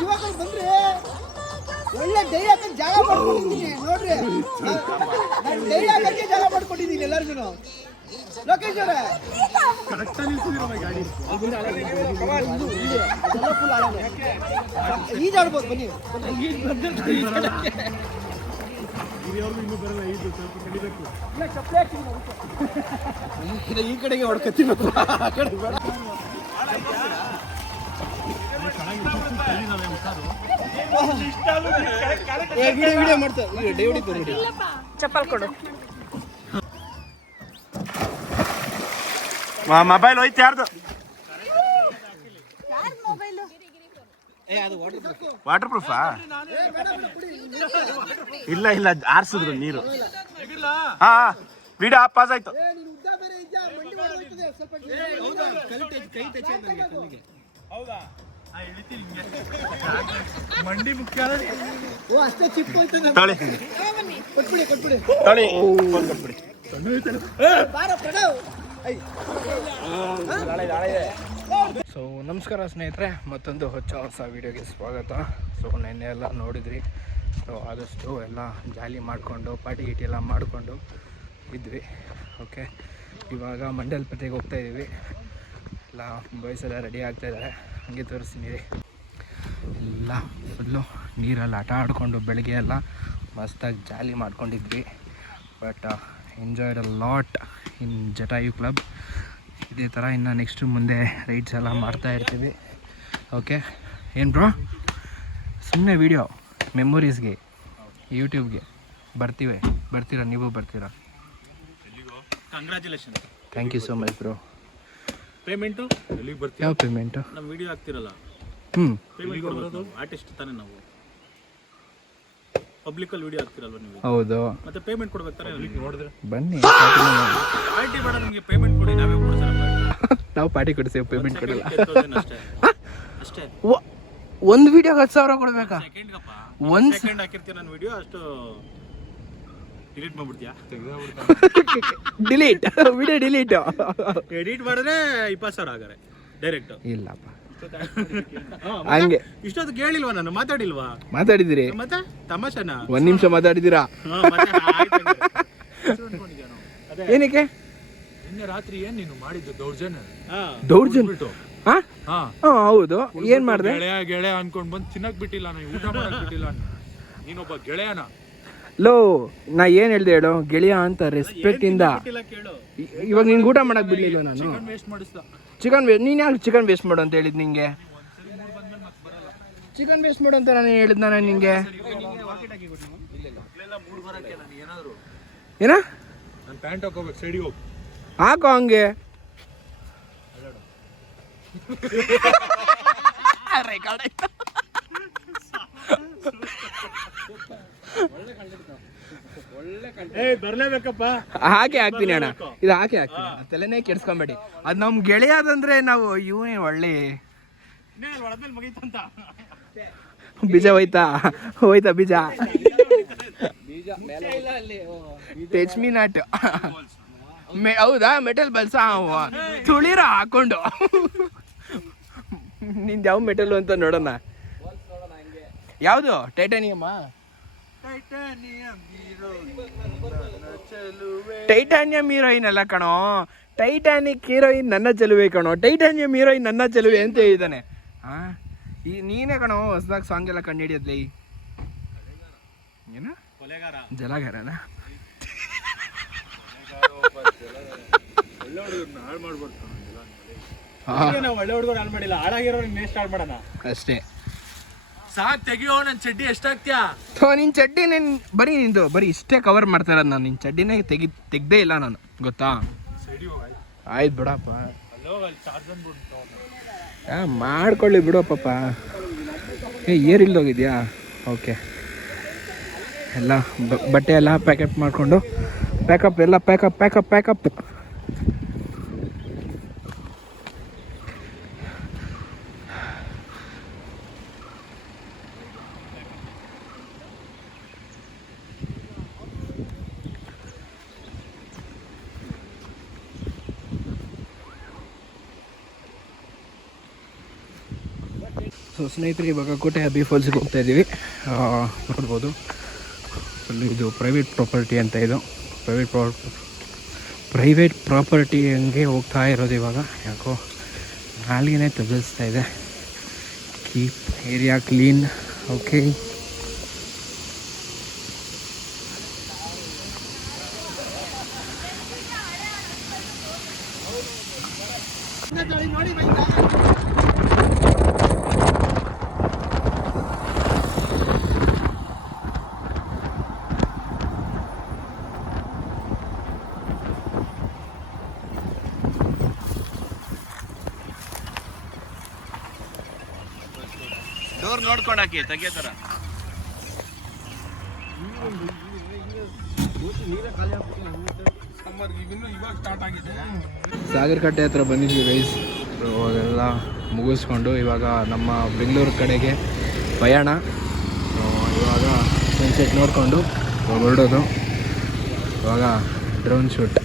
ಯುವಕರು ಬಂದ್ರೆ ಒಳ್ಳೆ ಡೈ ಹಾಕಿ ಜಾಗ ಮಾಡ್ಕೊಂಡಿದ್ದೀನಿ ನೋಡ್ರಿ. ನಾನು ಡೈ ಹಾಕಕ್ಕೆ ಜಾಗ ಮಾಡ್ಕೊಂಡಿದ್ದೀನಿ ಎಲ್ಲರಿಗೂ. ಲೋಕೇಶ್ ಅವರೇ ಈಜಾಡ್ಬೋದು ಬನ್ನಿ. ಈ ಕಡೆಗೆ ಹೊಡ್ಕತ್ತೀನಿ ಆ ಕಡೆ ಬೇಡ. ವಿಡಿಯೋ ಮಾಡ್ತಾರೆ ಡೇ ಹೊಡಿತಾರೆ. ಚಪ್ಪಲ್ ಕೊಡು. ಮೊಬೈಲ್ ಹೋಯ್ತು ಯಾರ್ದು? ವಾಟರ್ ಪ್ರೂಫಾ? ಇಲ್ಲ ಇಲ್ಲ ಆರಿಸಿದ್ರು ನೀರು. ಹಾ ವಿಡಿಯೋ ಪಾಸ್ ಆಯ್ತು. ಮಂಡಿ ಮುಖ್ಯ ಅಷ್ಟೇ ಚಿಪ್ ತಳಿ ಕೊಟ್ಬಿಡಿ ಕೊಟ್ಬಿಡಿ ತಳಿ ಕೊಟ್ಬಿಡಿ. ಸೊ ನಮಸ್ಕಾರ ಸ್ನೇಹಿತರೆ, ಮತ್ತೊಂದು ಹೊಸ ವೀಡಿಯೋಗೆ ಸ್ವಾಗತ. ಸೊ ನೆನ್ನೆ ಎಲ್ಲ ನೋಡಿದ್ರಿ. ಸೊ ಆದಷ್ಟು ಎಲ್ಲ ಜಾಲಿ ಮಾಡಿಕೊಂಡು ಪಾರ್ಟಿ ಗೀಟಿ ಎಲ್ಲ ಮಾಡಿಕೊಂಡು ಇದ್ವಿ. ಓಕೆ, ಇವಾಗ ಮಂಡಲ್ಪೇಟೆಗೆ ಹೋಗ್ತಾಯಿದ್ದೀವಿ. ಎಲ್ಲ ಬಾಯ್ಸ್ ಎಲ್ಲ ರೆಡಿ ಆಗ್ತಾಯಿದ್ದಾರೆ. ಹಾಗೆ ತೋರಿಸ್ತೀನಿ ಎಲ್ಲ ಫುಲ್ಲು ನೀರಲ್ಲಿ ಆಟ ಆಡಿಕೊಂಡು ಬೆಳಗ್ಗೆ ಎಲ್ಲ ಮಸ್ತಾಗಿ ಜಾಲಿ ಮಾಡ್ಕೊಂಡಿದ್ವಿ. But enjoyed a lot in Jatayu club. ಇದೇ ಥರ ಇನ್ನು ನೆಕ್ಸ್ಟು ಮುಂದೆ ರೈಡ್ಸ್ ಎಲ್ಲ ಮಾಡ್ತಾ ಇರ್ತೀವಿ. ಓಕೆ ಏನು ಬ್ರೋ, ಸುಮ್ಮನೆ ವೀಡಿಯೋ ಮೆಮೊರೀಸ್ಗೆ ಯೂಟ್ಯೂಬ್ಗೆ ಬರ್ತೀರಾ ನೀವು ಬರ್ತೀರಾ? Congratulation. Thank you so much bro. Payment ಎಲ್ಲಿಗೆ ಬರ್ತೀವಿ? ಯಾವ ಪೇಮೆಂಟು? ನಮ್ಮ ವಿಡಿಯೋ ಆಗ್ತಿರಲ್ಲ, ಪೇಮೆಂಟ್ ಕೊಡೋದು ಆರ್ಟಿಸ್ಟ್ ತಾನೇ ನಾವು. ಪಬ್ಲಿಕಲ್ಲಿ ವಿಡಿಯೋ ಆಗ್ತಿರಲ್ವ ನೀವು? ಹೌದು, ಮತ್ತೆ ಪೇಮೆಂಟ್ ಕೊಡ್ಬೇಕು ತಾನೇ. ನೋಡಿದ್ರೆ ಬನ್ನಿ ಪಾರ್ಟಿ ಬೇಡ ನಿಮಗೆ, ಪೇಮೆಂಟ್ ಕೊಡಿ, ನಾವೇ ಕೊಡ್ತಾರೆ. ನಾವು ಪಾರ್ಟಿ ಕೊಡಿಸ್ತೇವೆ, ಪೇಮೆಂಟ್ ಕೊಡಲ್ಲ ಅಷ್ಟೇ. ಒಂದು ವಿಡಿಯೋಗೆ 10,000 ಕೊಡ್ಬೇಕಾ? ಒಂದು ಸೆಕೆಂಡ್ ಹಾಕಿರ್ತೀನಿ ನಾನು ವಿಡಿಯೋ, ಅಷ್ಟು ಡಿಲೀಟ್ ಮಾಡ್ಬಿಡ್ತೀಯಾ? ಡಿಲೀಟ್ ವಿಡಿಯೋ ಡಿಲೀಟ್ ಎಡಿಟ್ ಮಾಡಿದ್ರೆ 20,000 ಆಗರೆ ಡೈರೆಕ್ಟ್. ಇಲ್ಲಪ್ಪ ಹಂಗೆ ಇಷ್ಟೊತ್ತು ಕೇಳಿಲ್ವಾ ನಾನು? ಮಾತಾಡಿಲ್ವಾ? ಮಾತಾಡಿದಿರಿ ಮತ್ತೆ ತಮಾಷೆನಾ? 1 ನಿಮಿಷ ಮಾತಾಡಿದ್ದೀರಾ? ಏನಕ್ಕೆ ನಿನ್ನೆ ರಾತ್ರಿ ಏನ್ ನೀನು ಮಾಡಿದ್ದು ದೌರ್ಜನ್ಯ? ಹೌದು, ಏನ್ ಮಾಡ್ದೆ? ಗೆಳೆಯ ಅನ್ಕೊಂಡ್ ಬಂದ್ ತಿನ್ನಕ್ ಬಿಟ್ಟಿಲ್ಲ, ನಾನು ಊಟ ಮಾಡಕ್ ಬಿಟ್ಟಿಲ್ಲ. ನೀನೊಬ್ಬ ಗೆಳೆಯನ. ಲೋ, ನಾ ಏನ್ ಹೇಳ್ದೆ ಹೇಳು, ಗೆಳೆಯ ಅಂತ ರೆಸ್ಪೆಕ್ಟ್ ಇಂದ. ಇವಾಗ ನಿನ್ಗೆ ಊಟ ಮಾಡಕ್ ಬಿಡ್ಲಿಲ್ಲ ನಾನು. ವೇಸ್ಟ್ ಮಾಡಿಸ್ದ. Chicken waste? ನೀನ್ ಯಾಕೆ ಚಿಕನ್ ವೇಸ್ಟ್ ಮಾಡು ಅಂತ ಹೇಳಿದ್ ನಿಂಗೆ? ಚಿಕನ್ ವೇಸ್ಟ್ ಮಾಡು ಅಂತ ನಾನು ಹೇಳಿದ್ ನಾನು ನಿಂಗೆ. ಏನ? ನಾನು ಪ್ಯಾಂಟ್ ಹಾಕೋಬೇಕು, ಸೈಡಿಗೆ ಹೋಗಿ ಹಾಕೋ ಹಂಗೆ. ಬರ್ಲೇಬೇಕಪ್ಪ. ಹಾಕಿ ಹಾಕ್ತೀನಿ ಅಣ್ಣ, ಇದು ಹಾಕಿ ಹಾಕ್ತೀನಿ. ತಲೆನೇ ಕೆಡ್ಸ್ಕೊಂಬೇಡಿ. ಅದು ನಮ್ ಗೆಳೆಯಾದಂದ್ರೆ ನಾವು ಇವನೇ ಒಳ್ಳೆ ಬೀಜ ಹೋಯ್ತಾ ಬೀಜ ಟಚ್ ಮೀ ನಾಟ್. ಹೌದಾ? ಮೆಟಲ್ ಬಲ್ಸ ತುಳಿರ ಹಾಕೊಂಡು. ನಿಂದು ಯಾವ ಮೆಟಲ್ ಅಂತ ನೋಡೋಣ. ಯಾವುದು? ಟೈಟಾನಿಯಮ್ಮ? ಟೈಟಾನಿಯಂ ಹೀರೋಯಿನ್ ಅಲ್ಲ ಕಣೋ, ಟೈಟಾನಿಕ್ ಹೀರೋಯಿನ್ ನನ್ನ ಚೆಲುವೆ ಕಣೋ. ಟೈಟಾನಿಯಂ ಹೀರೋಯಿನ್ ನನ್ನ ಚೆಲುವೆ ಅಂತ ಹೇಳಿದ್ದಾನೆ. ಈ ನೀನೇ ಕಣೋ ಹೊಸದಾಗಿ ಸಾಂಗ್ ಎಲ್ಲ ಕಂಡು ಹಿಡಿಯದ್ಲಿ. ಏನ ಜಲಗಾರನ? ಒಳ್ಳೆ ಹುಡುಗರು ಹಾಳು ಮಾಡಿಲ್ಲ, ಹಾಳಾಗಿರೋ ಸ್ಟಾರ್ಟ್ ಮಾಡೋಣ ಅಷ್ಟೇ. ಸಾಕ್ ತೆಗಿಯೋ. ನನ್ ಚಡ್ಡಿ ಎಷ್ಟಾಗ್ತೀಯಾ? ನಿನ್ ಚಡ್ಡಿ ನಿಂದು ಬರೀ ಇಷ್ಟೇ ಕವರ್ ಮಾಡ್ತಾ ಇರೋದು ನಾನು. ನಿನ್ ಚಡ್ಡಿನೇ ತೆಗ್ದೇ ಇಲ್ಲ ನಾನು, ಗೊತ್ತಾ? ಆಯ್ತು ಬಿಡಪ್ಪ, ಮಾಡ್ಕೊಳ್ಳಿ ಬಿಡು ಪಾಪ. ಏರಿಲ್ದೋಗಿದ್ಯಾ? ಓಕೆ, ಎಲ್ಲ ಬಟ್ಟೆ ಎಲ್ಲ ಪ್ಯಾಕಪ್ ಮಾಡಿಕೊಂಡು ಪ್ಯಾಕಪ್. ಸೊ ಸ್ನೇಹಿತರೆ ಇವಾಗ ಕೋಟೆ ಅಬ್ಬಿ ಫಾಲ್ಸ್ಗೆ ಹೋಗ್ತಾ ಇದ್ದೀವಿ. ನೋಡ್ಬೋದು ಫುಲ್ಲು ಇದು ಪ್ರೈವೇಟ್ ಪ್ರಾಪರ್ಟಿ ಅಂತ. ಇದು ಪ್ರೈವೇಟ್ ಪ್ರಾಪರ್ಟಿ ಹಂಗೆ ಹೋಗ್ತಾ ಇರೋದು. ಇವಾಗ ಯಾಕೋ ನಾಲಿಗೆನೇ ತಗ್ಗಿಸ್ತಾ ಇದೆ. Keep area clean. ಓಕೆ, ನೋಡಿ ಬೈ ಡೋರ್ ನೋಡ್ಕೊಂಡು ಹಾಕಿ ತೆಗಿಯತರ. ಸಾಗರ್ ಕಟ್ಟೆ ಹತ್ರ ಬಂದಿದ್ವಿ ಗೈಸ್. ಅವಾಗೆಲ್ಲ ಮುಗಿಸ್ಕೊಂಡು ಇವಾಗ ನಮ್ಮ ಬೆಂಗಳೂರು ಕಡೆಗೆ ಪಯಣ. ಇವಾಗ ಸನ್ಸೆಟ್ ನೋಡಿಕೊಂಡು ಹೊರಡೋದು. ಇವಾಗ ಡ್ರೋನ್ ಶೂಟ್.